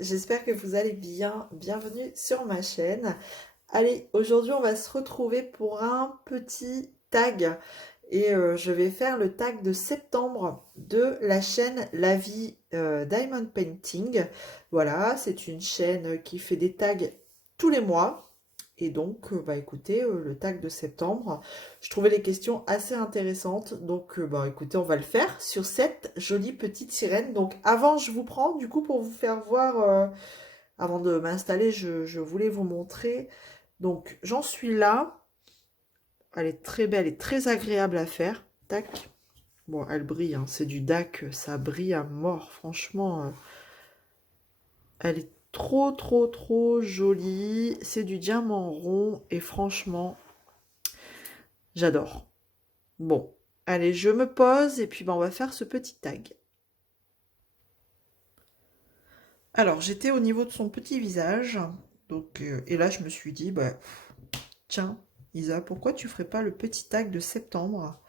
j'espère que vous allez bien. Bienvenue sur ma chaîne. Allez, aujourd'hui on va se retrouver pour un petit tag et je vais faire le tag de septembre de la chaîne La Vie Diamond Painting. Voilà, c'est une chaîne qui fait des tags tous les mois. Et donc, bah écoutez, le tag de septembre, je trouvais les questions assez intéressantes. Donc, bah écoutez, on va le faire sur cette jolie petite sirène. Donc, avant, je vous prends, du coup, pour vous faire voir, avant de m'installer, je voulais vous montrer. Donc, j'en suis là. Elle est très belle et très agréable à faire. Tac. Bon, elle brille, hein, c'est du DAC, ça brille à mort. Franchement, elle est trop, trop, trop jolie. C'est du diamant rond et franchement, j'adore. Bon, allez, je me pose et puis ben, on va faire ce petit tag. Alors, j'étais au niveau de son petit visage. Donc, et là, je me suis dit, bah, tiens, Isa, pourquoi tu ferais pas le petit tag de septembre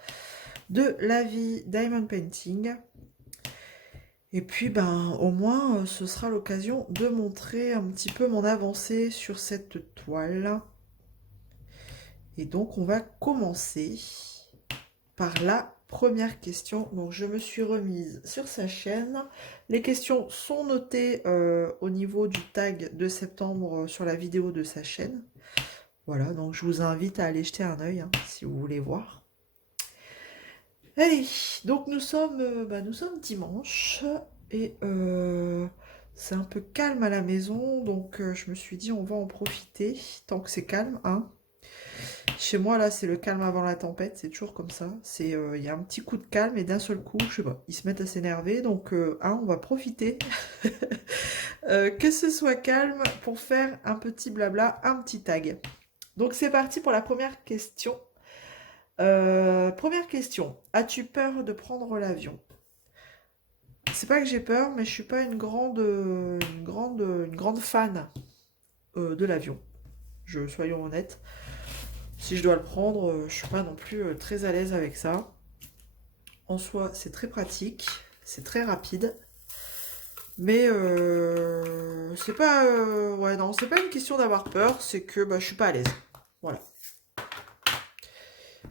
de La Vie Diamond Painting? Et puis, ben, au moins, ce sera l'occasion de montrer un petit peu mon avancée sur cette toile. Et donc, on va commencer par la première question. Donc, je me suis remise sur sa chaîne. Les questions sont notées au niveau du tag de septembre sur la vidéo de sa chaîne. Voilà, donc je vous invite à aller jeter un œil hein, si vous voulez voir. Allez, donc nous sommes dimanche et c'est un peu calme à la maison, donc je me suis dit on va en profiter tant que c'est calme, hein. Chez moi là c'est le calme avant la tempête, c'est toujours comme ça. C'est il y a un petit coup de calme et d'un seul coup, je sais pas, ils se mettent à s'énerver, donc hein, on va profiter que ce soit calme pour faire un petit blabla, un petit tag. Donc c'est parti pour la première question. Première question. As-tu peur de prendre l'avion? C'est pas que j'ai peur, mais je suis pas une grande fan de l'avion. Soyons honnêtes. Si je dois le prendre, je suis pas non plus très à l'aise avec ça. En soi, c'est très pratique, c'est très rapide, mais c'est pas, ouais non, c'est pas une question d'avoir peur, c'est que bah, je suis pas à l'aise. Voilà.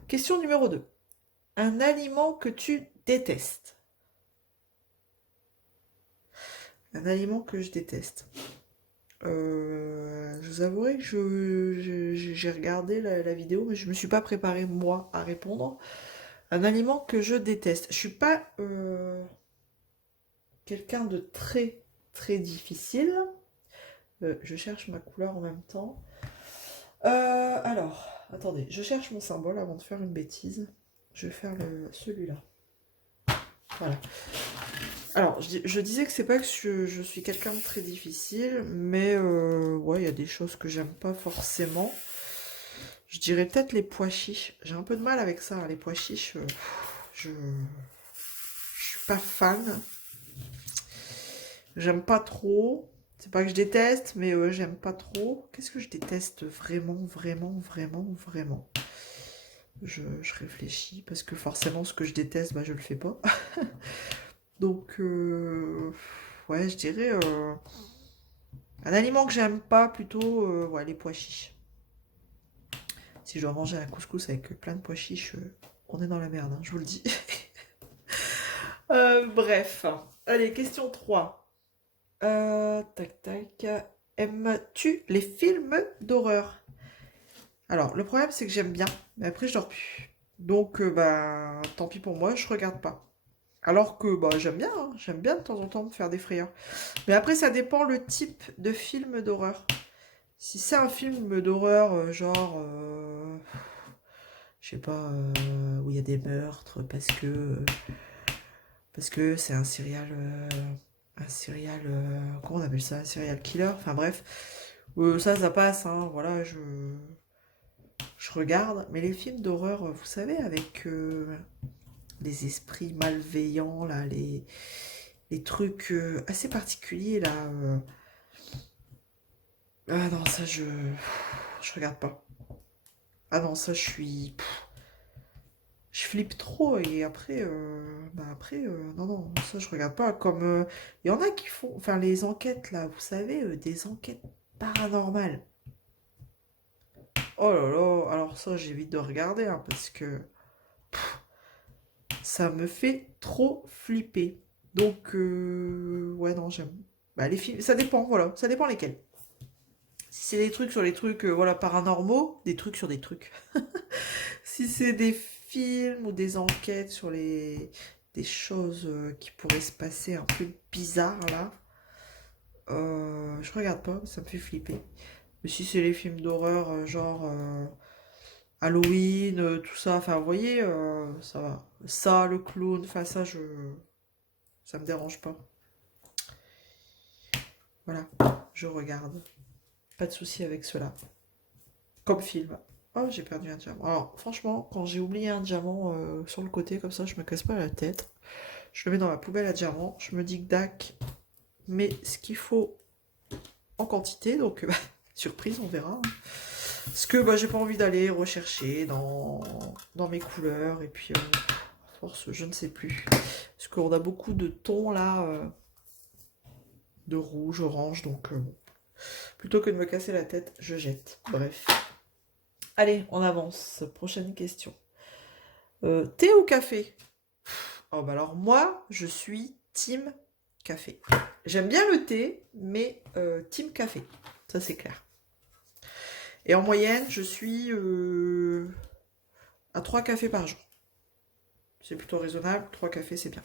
Question numéro 2. Un aliment que tu détestes. Un aliment que je déteste. Je vous avouerai que j'ai regardé la vidéo, mais je me suis pas préparée moi à répondre. Un aliment que je déteste. Je suis pas quelqu'un de très très difficile. Je cherche ma couleur en même temps. Alors, attendez, je cherche mon symbole avant de faire une bêtise. Je vais faire celui-là. Voilà. Alors, je disais que c'est pas que je suis quelqu'un de très difficile, mais ouais, il y a des choses que j'aime pas forcément. Je dirais peut-être les pois chiches. J'ai un peu de mal avec ça, hein, les pois chiches. Je suis pas fan. J'aime pas trop. C'est pas que je déteste, mais j'aime pas trop. Qu'est-ce que je déteste vraiment, vraiment, vraiment, vraiment? Je réfléchis parce que forcément, ce que je déteste, bah, je le fais pas. Donc, ouais, je dirais un aliment que j'aime pas, plutôt ouais, les pois chiches. Si je dois manger un couscous avec plein de pois chiches, on est dans la merde, hein, je vous le dis. Bref. Allez, question 3. Tac, tac. Aimes-tu les films d'horreur? Alors, le problème, c'est que j'aime bien, mais après, je dors plus. Donc, bah, tant pis pour moi, je regarde pas. Alors que, bah, j'aime bien de temps en temps me faire des frayeurs. Mais après, ça dépend le type de film d'horreur. Si c'est un film d'horreur, genre, je sais pas, où il y a des meurtres parce que c'est un serial, comment on appelle ça, un serial killer. Enfin bref, ça passe, hein. Voilà, je regarde. Mais les films d'horreur, vous savez, avec les esprits malveillants là, les trucs assez particuliers là. Ah non, ça je regarde pas. Ah non, ça je flippe trop et après, non, non, ça je regarde pas. Comme il y en a qui font, enfin les enquêtes là, vous savez, des enquêtes paranormales. Oh là là, alors ça j'évite de regarder hein, parce que ça me fait trop flipper. Donc, ouais, non, j'aime. Bah, les films, ça dépend, voilà, ça dépend lesquels. Si c'est des trucs sur les trucs, voilà, paranormaux, des trucs sur des trucs. Si c'est des films ou des enquêtes sur des choses qui pourraient se passer un peu bizarres, là, je regarde pas, ça me fait flipper. Mais si c'est les films d'horreur, genre Halloween, tout ça, enfin, vous voyez, ça va. Ça, le clown, enfin, ça me dérange pas. Voilà, je regarde. Pas de souci avec cela. Comme film. Oh, j'ai perdu un diamant. Alors, franchement, quand j'ai oublié un diamant sur le côté, comme ça, je me casse pas la tête. Je le mets dans ma poubelle à diamants. Je me dis que Dac met ce qu'il faut en quantité. Donc, surprise, on verra. Hein. Parce que j'ai pas envie d'aller rechercher dans mes couleurs. Et puis, force, je ne sais plus. Parce qu'on a beaucoup de tons là, de rouge, orange. Donc, plutôt que de me casser la tête, je jette. Bref. Allez, on avance. Prochaine question. Thé ou café? Oh, bah alors moi, je suis team café. J'aime bien le thé, mais team café. Ça, c'est clair. Et en moyenne, je suis à 3 cafés par jour. C'est plutôt raisonnable. 3 cafés, c'est bien.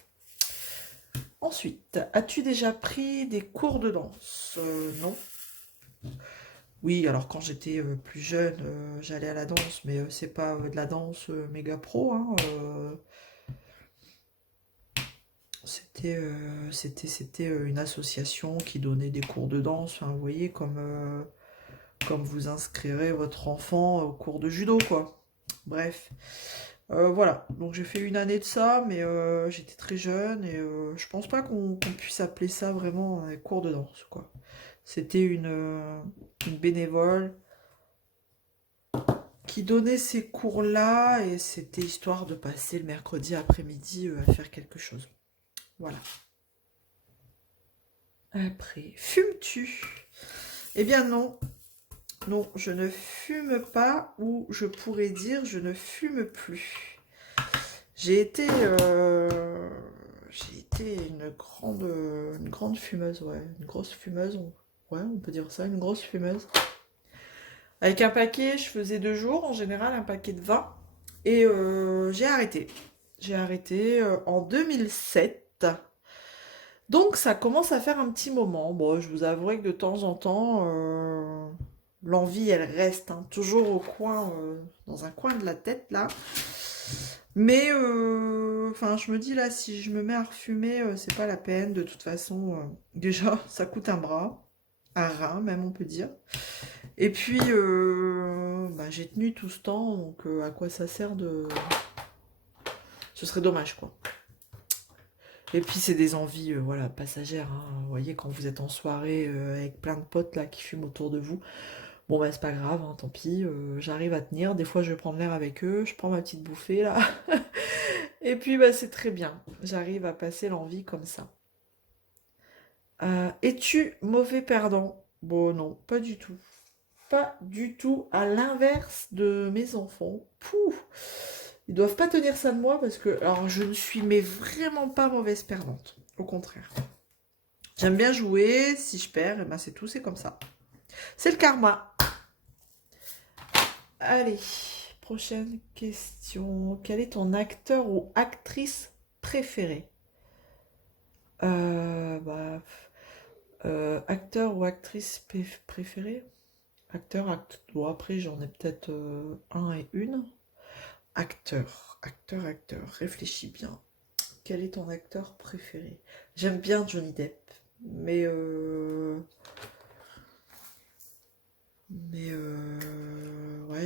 Ensuite, as-tu déjà pris des cours de danse? Non. Oui, alors quand j'étais plus jeune, j'allais à la danse, mais c'est pas de la danse méga pro. Hein, c'était une association qui donnait des cours de danse. Enfin, vous voyez, comme vous inscrirez votre enfant au cours de judo, quoi. Bref. Voilà. Donc j'ai fait une année de ça, mais j'étais très jeune et je pense pas qu'on puisse appeler ça vraiment un cours de danse, quoi. C'était une bénévole qui donnait ces cours-là et c'était histoire de passer le mercredi après-midi à faire quelque chose. Voilà. Après, fumes-tu? Eh bien non, non, je ne fume pas ou je pourrais dire je ne fume plus. J'ai été, une grande fumeuse, ouais, une grosse fumeuse, ouais, on peut dire ça, une grosse fumeuse. Avec un paquet, je faisais 2 jours, en général, un paquet de 20. Et j'ai arrêté. J'ai arrêté en 2007. Donc ça commence à faire un petit moment. Bon, je vous avouerai que de temps en temps, l'envie, elle reste hein, toujours au coin, dans un coin de la tête, là. Mais, enfin, je me dis là, si je me mets à refumer, c'est pas la peine. De toute façon, déjà, ça coûte un bras, un rein, même, on peut dire. Et puis, j'ai tenu tout ce temps, donc à quoi ça sert de... Ce serait dommage, quoi. Et puis, c'est des envies, voilà, passagères. Hein. Vous voyez, quand vous êtes en soirée avec plein de potes là qui fument autour de vous, bon, bah, c'est pas grave, hein, tant pis, j'arrive à tenir. Des fois, je vais prendre l'air avec eux, je prends ma petite bouffée, là. Et puis, bah, c'est très bien. J'arrive à passer l'envie comme ça. Es-tu mauvais perdant? Bon, non, pas du tout. Pas du tout, à l'inverse de mes enfants. Pouh, ils doivent pas tenir ça de moi parce que, alors, je ne suis mais vraiment pas mauvaise perdante. Au contraire. J'aime bien jouer. Si je perds, et ben c'est tout, c'est comme ça. C'est le karma. Allez, prochaine question. Quel est ton acteur ou actrice préféré? Acteur ou actrice préférée? Bon, après, j'en ai peut-être un et une. Acteur. Réfléchis bien. Quel est ton acteur préféré? J'aime bien Johnny Depp, mais ouais,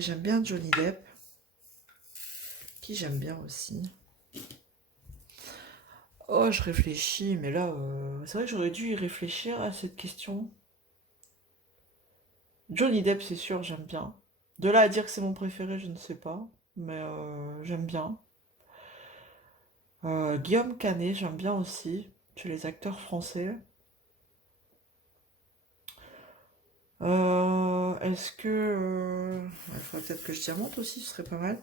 j'aime bien Johnny Depp. Qui j'aime bien aussi. Oh, je réfléchis, mais là, c'est vrai que j'aurais dû y réfléchir à cette question. Johnny Depp, c'est sûr, j'aime bien. De là à dire que c'est mon préféré, je ne sais pas, mais j'aime bien. Guillaume Canet, j'aime bien aussi, chez les acteurs français. Est-ce que... il faudrait peut-être que je diamante aussi, ce serait pas mal.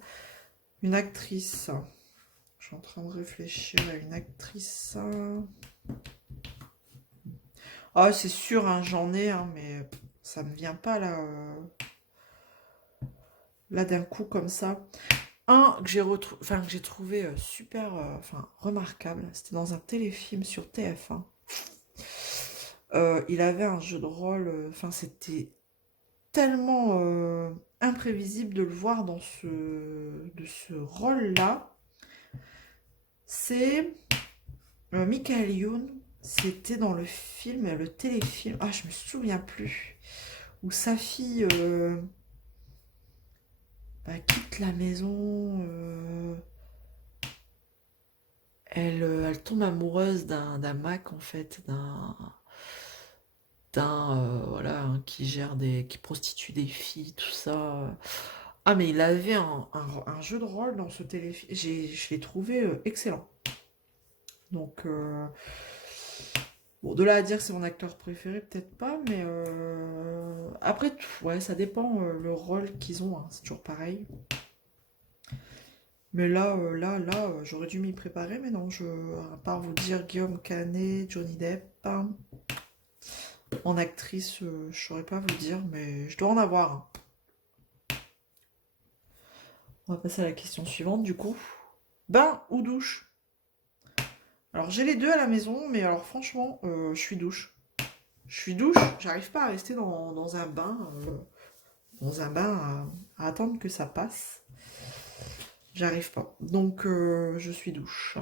Une actrice. Je suis en train de réfléchir à une actrice. Ah, c'est sûr, hein, j'en ai, hein, mais ça me vient pas là, là d'un coup comme ça. Un que que j'ai trouvé super, enfin remarquable, c'était dans un téléfilm sur TF1. Il avait un jeu de rôle, enfin c'était tellement imprévisible de le voir dans ce rôle-là. C'est Michael Youn. C'était dans le film, le téléfilm. Ah, je me souviens plus. Où sa fille quitte la maison. Elle tombe amoureuse d'un Mac en fait, d'un voilà, hein, qui gère qui prostitue des filles, tout ça. Ah mais il avait un jeu de rôle dans ce téléfilm. Je l'ai trouvé excellent. Donc bon, de là à dire que c'est mon acteur préféré, peut-être pas, mais après, ouais, ça dépend le rôle qu'ils ont, hein, c'est toujours pareil. Mais j'aurais dû m'y préparer, mais non, à part vous dire Guillaume Canet, Johnny Depp, hein, en actrice, je saurais pas vous dire, mais je dois en avoir, hein. On va passer à la question suivante, du coup. Bain ou douche? Alors, j'ai les deux à la maison, mais alors franchement, je suis douche. Je suis douche, j'arrive pas à rester dans un bain à attendre que ça passe. J'arrive pas. Donc, je suis douche.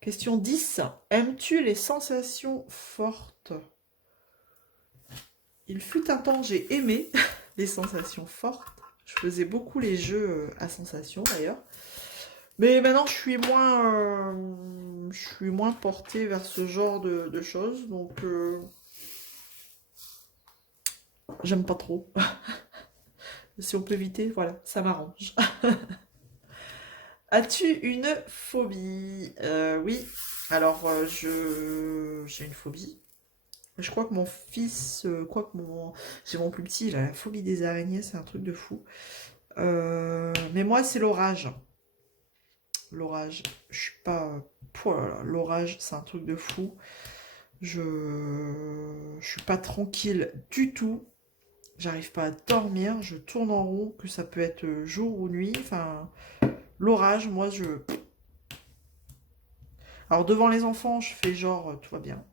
Question 10. Aimes-tu les sensations fortes? Il fut un temps, j'ai aimé les sensations fortes. Je faisais beaucoup les jeux à sensations d'ailleurs. Mais maintenant, je suis moins portée vers ce genre de choses. Donc, j'aime pas trop. Si on peut éviter, voilà, ça m'arrange. As-tu une phobie? Oui. Alors, j'ai une phobie. Je crois que mon fils, j'ai mon plus petit, il a la phobie des araignées, c'est un truc de fou. Mais moi, c'est l'orage. L'orage, je suis pas. Oh là là, l'orage, c'est un truc de fou. Je suis pas tranquille du tout. J'arrive pas à dormir. Je tourne en rond, que ça peut être jour ou nuit. Enfin, l'orage, moi, je. Alors devant les enfants, je fais genre tout va bien.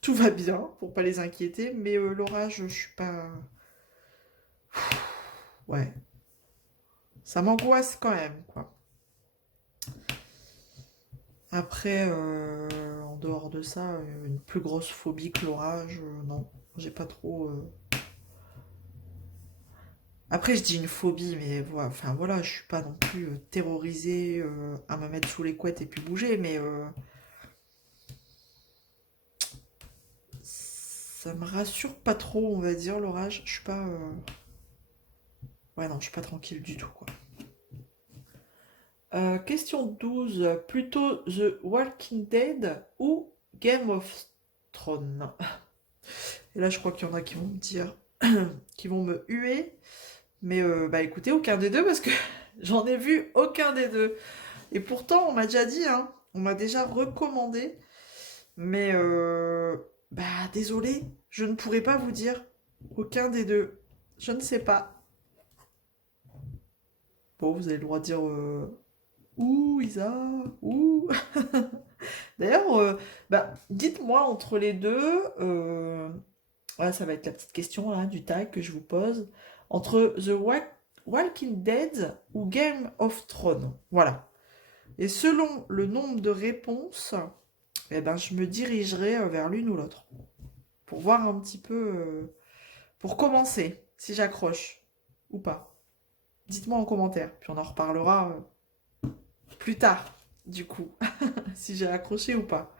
Tout va bien pour pas les inquiéter, mais l'orage, je suis pas. Ouais, ça m'angoisse quand même, quoi. Après, en dehors de ça, une plus grosse phobie que l'orage, non, j'ai pas trop. Après, je dis une phobie, mais voilà, enfin voilà, je suis pas non plus terrorisée à me mettre sous les couettes et puis bouger, mais ça me rassure pas trop, on va dire, l'orage. Je suis pas. Ouais, non, je suis pas tranquille du tout, quoi. Question 12. Plutôt The Walking Dead ou Game of Thrones? Et là, je crois qu'il y en a qui vont me dire, qui vont me huer. Mais bah écoutez, aucun des deux, parce que j'en ai vu aucun des deux. Et pourtant, on m'a déjà dit, hein, on m'a déjà recommandé. Mais bah désolé, je ne pourrais pas vous dire aucun des deux. Je ne sais pas. Bon, vous avez le droit de dire ouh, Isa, ouh. D'ailleurs, bah, dites-moi entre les deux, voilà, ça va être la petite question là, du tag que je vous pose, entre Walking Dead ou Game of Thrones. Voilà. Et selon le nombre de réponses, eh ben, je me dirigerai vers l'une ou l'autre. Pour voir un petit peu, pour commencer, si j'accroche ou pas. Dites-moi en commentaire, puis on en reparlera plus tard, du coup, si j'ai accroché ou pas.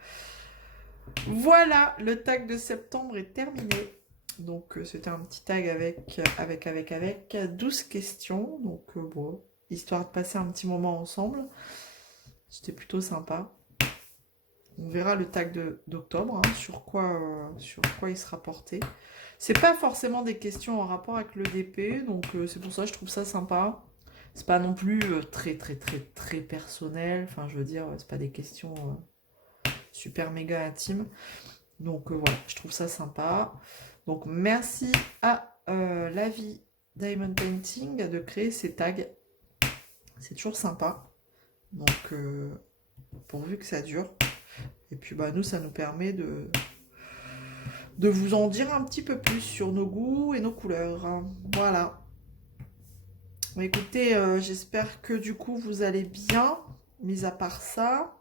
Voilà, le tag de septembre est terminé. Donc c'était un petit tag avec 12 questions. Donc bon, histoire de passer un petit moment ensemble. C'était plutôt sympa. On verra le tag d'octobre, hein, sur quoi il sera porté. C'est pas forcément des questions en rapport avec le DP, donc c'est pour ça que je trouve ça sympa. C'est pas non plus très très très très personnel, enfin je veux dire, c'est pas des questions super méga intimes. Donc voilà, je trouve ça sympa. Donc merci à La Vie Diamond Painting de créer ces tags. C'est toujours sympa. Donc pourvu que ça dure. Et puis bah nous, ça nous permet de vous en dire un petit peu plus sur nos goûts et nos couleurs. Voilà. Écoutez, j'espère que du coup vous allez bien, mis à part ça.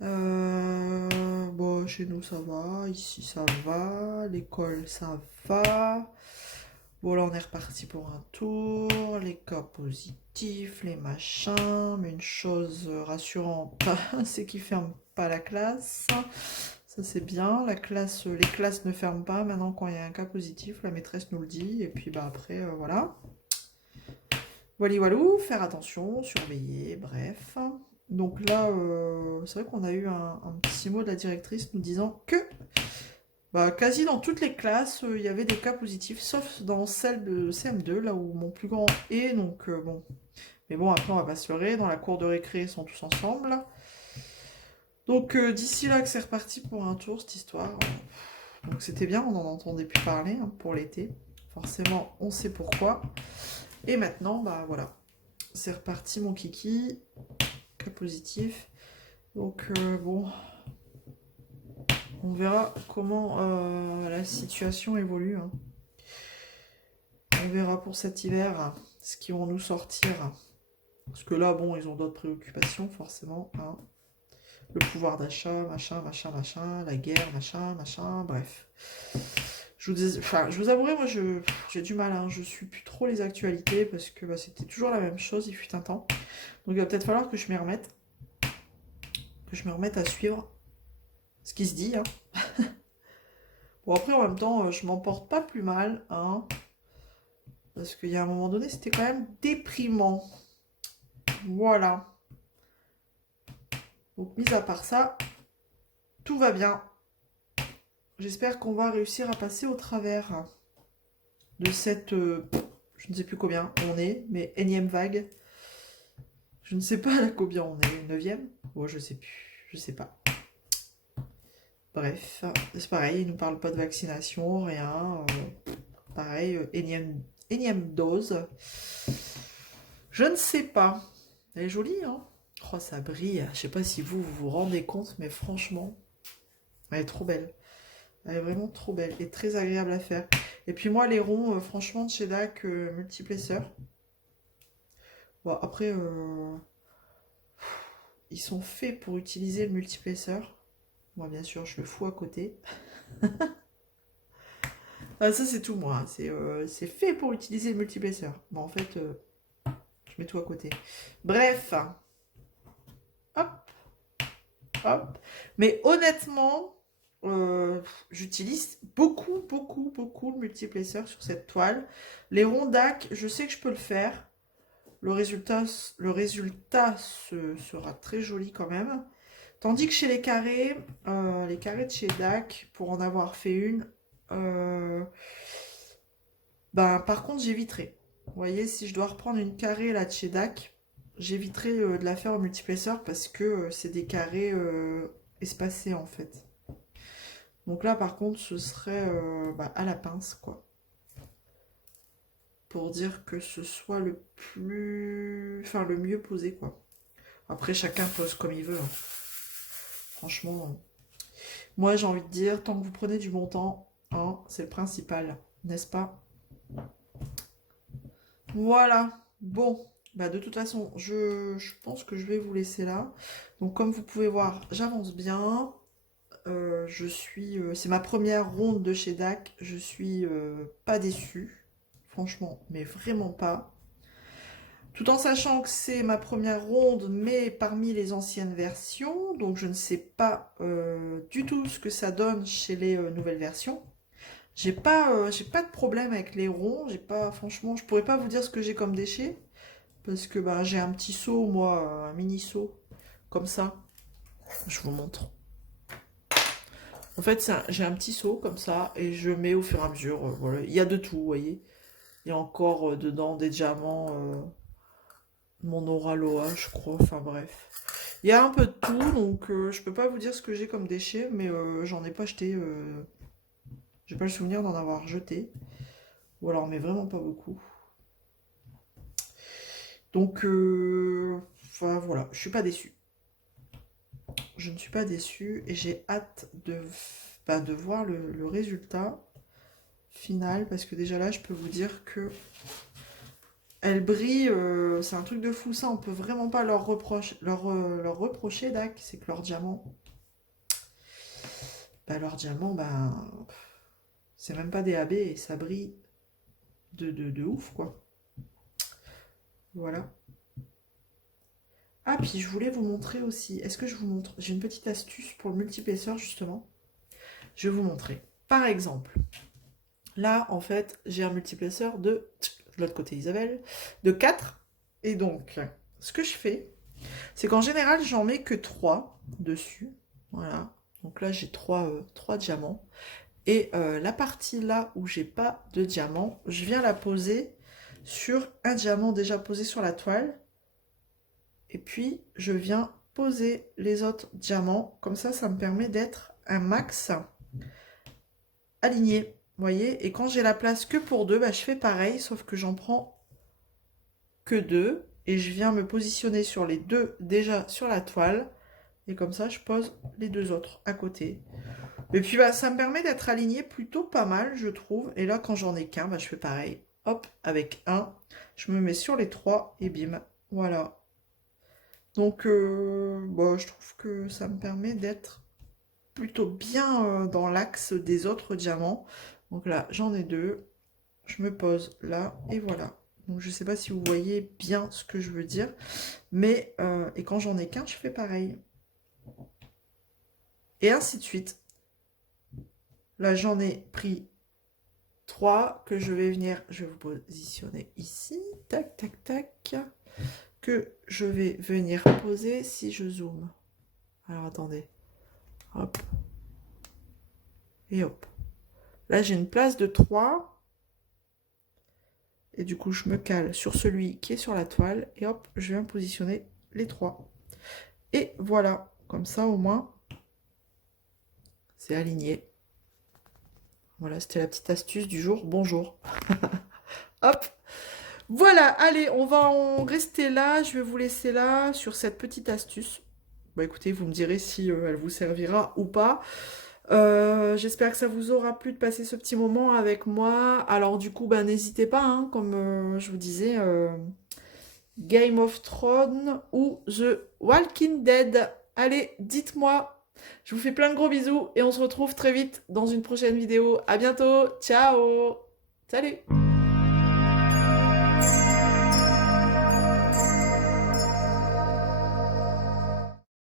Bon, chez nous ça va, ici ça va, l'école ça va. Bon, là on est reparti pour un tour, les cas positifs, les machins, mais une chose rassurante, c'est qu'ils ferment pas la classe. Ça c'est bien, les classes ne ferment pas maintenant quand il y a un cas positif, la maîtresse nous le dit, et puis bah après voilà. Voilà, walou, faire attention, surveiller, bref. Donc là, c'est vrai qu'on a eu un petit mot de la directrice nous disant que bah, quasi dans toutes les classes, il y avait des cas positifs, sauf dans celle de CM2, là où mon plus grand est, donc bon. Mais bon, après on va pas se leurrer, dans la cour de récré, ils sont tous ensemble. Donc d'ici là que c'est reparti pour un tour, cette histoire. Donc c'était bien, on en entendait plus parler hein, pour l'été. Forcément, on sait pourquoi. Et maintenant, bah voilà. C'est reparti mon kiki. Cas positif. Donc bon, on verra comment la situation évolue. Hein. On verra pour cet hiver ce qu'ils vont nous sortir. Parce que là, bon, ils ont d'autres préoccupations, forcément. Hein. Le pouvoir d'achat, machin, machin, machin, la guerre, machin, machin, bref. Je vous avouerai, moi, j'ai du mal. Hein. Je suis plus trop les actualités parce que bah, c'était toujours la même chose, il fut un temps. Donc il va peut-être falloir que je m'y remette. Que je me remette à suivre ce qui se dit. Hein. Bon, après, en même temps, je m'en porte pas plus mal. Hein. Parce qu'il y a un moment donné, c'était quand même déprimant. Voilà. Donc, mis à part ça, tout va bien. J'espère qu'on va réussir à passer au travers de cette... je ne sais plus combien on est, mais énième vague. Je ne sais pas à combien on est. 9e. Bon, je sais plus. Je sais pas. Bref, c'est pareil, ils nous parlent pas de vaccination, rien. Pareil, énième dose. Je ne sais pas. Elle est jolie, hein? Oh, ça brille. Je sais pas si vous rendez compte, mais franchement, elle est trop belle. Elle est vraiment trop belle et très agréable à faire. Et puis moi, les ronds, franchement, de chez DAC, multiplesseur. Bon, après, ils sont faits pour utiliser le multiplesseur. Moi, bien sûr, je le fous à côté. Ah, ça, c'est tout, moi. C'est fait pour utiliser le multiplesseur. Bon, en fait, je mets tout à côté. Bref. Hop, hop. Mais honnêtement, j'utilise beaucoup, beaucoup, beaucoup le multiplesseur sur cette toile. Les ronds DAC, je sais que je peux le faire. Le résultat sera très joli quand même. Tandis que chez les carrés de chez DAC, pour en avoir fait une, ben, par contre, j'éviterai. Vous voyez, si je dois reprendre une carrée là de chez DAC, j'éviterai de la faire au multiplesseur parce que c'est des carrés espacés en fait. Donc là, par contre, ce serait bah, à la pince, quoi. Pour dire que ce soit enfin, le mieux posé, quoi. Après, chacun pose comme il veut. Hein. Franchement, moi, j'ai envie de dire, tant que vous prenez du bon temps, hein, c'est le principal, n'est-ce pas? Voilà. Bon, bah de toute façon, je pense que je vais vous laisser là. Donc, comme vous pouvez voir, j'avance bien. C'est ma première ronde de chez DAC. Je suis pas déçue, franchement, mais vraiment pas. Tout en sachant que c'est ma première ronde, mais parmi les anciennes versions, donc je ne sais pas du tout ce que ça donne chez les nouvelles versions. J'ai pas de problème avec les ronds. J'ai pas, franchement, je pourrais pas vous dire ce que j'ai comme déchet. Parce que bah, j'ai un petit seau, moi, un mini seau, comme ça. Je vous montre. En fait, j'ai un petit seau comme ça et je mets au fur et à mesure. Voilà. Il y a de tout, vous voyez. Il y a encore dedans des diamants, mon Auraloa, je crois. Enfin bref. Il y a un peu de tout, donc je peux pas vous dire ce que j'ai comme déchets, mais j'en ai pas jeté. J'ai pas le souvenir d'en avoir jeté. Ou alors, mais vraiment pas beaucoup. Donc, enfin, voilà, je suis pas déçue. Je ne suis pas déçue et j'ai hâte de voir le résultat final parce que déjà là, je peux vous dire que elle brille, c'est un truc de fou ça, on peut vraiment pas leur reprocher, Dac, c'est que leur diamant, c'est même pas des AB et ça brille de ouf quoi. Voilà. Ah, puis je voulais vous montrer aussi. Est-ce que je vous montre? J'ai une petite astuce pour le multiépaisseur, justement. Je vais vous montrer. Par exemple, là, en fait, j'ai un multiépaisseur de l'autre côté, Isabelle, de 4. Et donc, ce que je fais, c'est qu'en général, j'en mets que 3 dessus. Voilà. Donc là, j'ai 3 diamants. Et la partie là où j'ai pas de diamant, je viens la poser sur un diamant déjà posé sur la toile. Et puis, je viens poser les autres diamants. Comme ça me permet d'être un max aligné. Vous voyez? Et quand j'ai la place que pour 2, je fais pareil, sauf que j'en prends que 2. Et je viens me positionner sur les 2 déjà sur la toile. Et comme ça, je pose les 2 autres à côté. Et puis, ça me permet d'être aligné plutôt pas mal, je trouve. Et là, quand j'en ai qu'un, je fais pareil. Hop, avec un, je me mets sur les 3 et bim. Voilà. Donc, je trouve que ça me permet d'être plutôt bien dans l'axe des autres diamants. Donc là, j'en ai 2. Je me pose là et voilà. Donc, je ne sais pas si vous voyez bien ce que je veux dire. Mais, et quand j'en ai qu'un, je fais pareil. Et ainsi de suite. Là, j'en ai pris 3 que je vais venir, je vais vous positionner ici. Tac, tac, tac. Que je vais venir poser si je zoome. Alors, attendez. Hop. Et hop. Là, j'ai une place de 3. Et du coup, je me cale sur celui qui est sur la toile. Et hop, je viens positionner les 3. Et voilà. Comme ça, au moins, c'est aligné. Voilà, c'était la petite astuce du jour. Bonjour. Hop. Voilà, allez, on va en rester là. Je vais vous laisser là sur cette petite astuce. Écoutez, vous me direz si elle vous servira ou pas. J'espère que ça vous aura plu de passer ce petit moment avec moi. Alors du coup, n'hésitez pas, hein, comme je vous disais, Game of Thrones ou The Walking Dead. Allez, dites-moi. Je vous fais plein de gros bisous et on se retrouve très vite dans une prochaine vidéo. À bientôt. Ciao. Salut.